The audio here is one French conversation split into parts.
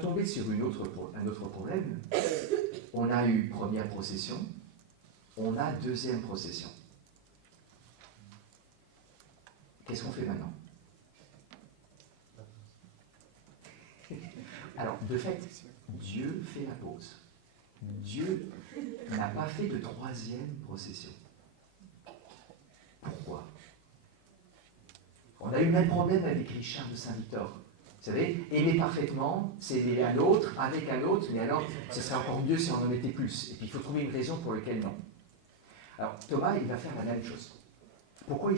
tomber sur un autre problème. On a eu première procession, on a deuxième procession. Qu'est-ce qu'on fait maintenant? Alors, de fait, Dieu fait la pause. Dieu n'a pas fait de troisième procession. Pourquoi? On a eu le même problème avec Richard de Saint-Victor. Vous savez, aimer parfaitement, c'est aimer un autre, avec un autre, mais alors, ce serait encore mieux si on en était plus. Et puis, il faut trouver une raison pour laquelle non. Alors, Thomas, il va faire la même chose. Pourquoi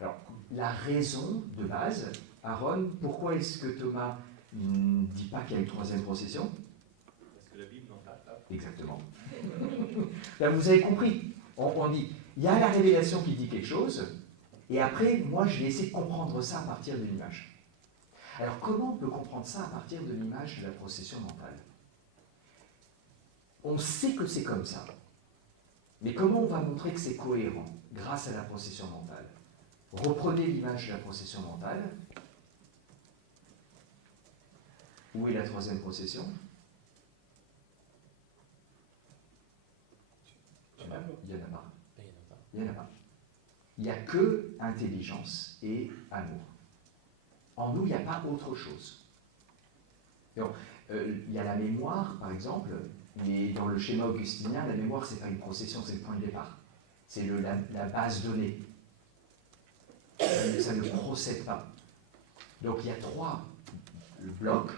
alors, la raison de base, Aaron, pourquoi est-ce que Thomas ne dit pas qu'il y a une troisième procession? Parce que la Bible n'en parle pas. Exactement. Là, vous avez compris. On dit, il y a la révélation qui dit quelque chose, et après, moi, je vais essayer de comprendre ça à partir de l'image. Alors, comment on peut comprendre ça à partir de l'image de la procession mentale? On sait que c'est comme ça. Mais comment on va montrer que c'est cohérent grâce à la procession mentale? Reprenez l'image de la procession mentale. Où est la troisième procession? Il n'y en a pas. Il n'y en a pas. Il n'y a que intelligence et amour. En nous, il n'y a pas autre chose. Donc, il y a la mémoire, par exemple, mais dans le schéma augustinien, la mémoire, ce n'est pas une procession, c'est le point de départ. C'est la base donnée. Ça ne procède pas. Donc, il y a trois blocs,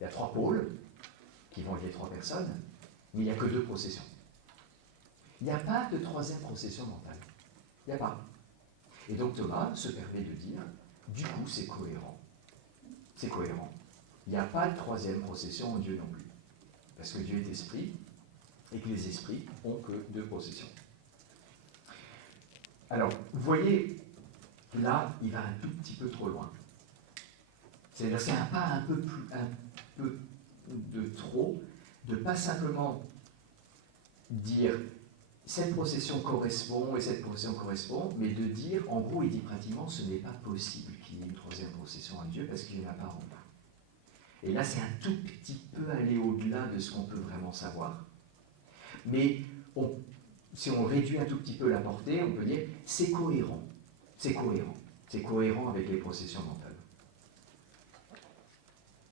il y a trois pôles, qui vont lier trois personnes, mais il n'y a que deux processions. Il n'y a pas de troisième procession mentale. Il n'y a pas. Et donc, Thomas se permet de dire, du coup, c'est cohérent. C'est cohérent. Il n'y a pas de troisième procession en Dieu non plus. Parce que Dieu est esprit, et que les esprits n'ont que deux processions. Alors, vous voyez, là, il va un tout petit peu trop loin. C'est un pas un peu de trop, de pas simplement dire cette procession correspond et cette procession correspond, mais de dire, en gros, il dit pratiquement, ce n'est pas possible qu'il y ait une troisième procession à Dieu parce qu'il n'y en a pas en bas. Et là, c'est un tout petit peu aller au-delà de ce qu'on peut vraiment savoir. Mais si on réduit un tout petit peu la portée, on peut dire c'est cohérent. C'est cohérent. C'est cohérent avec les processions mentales.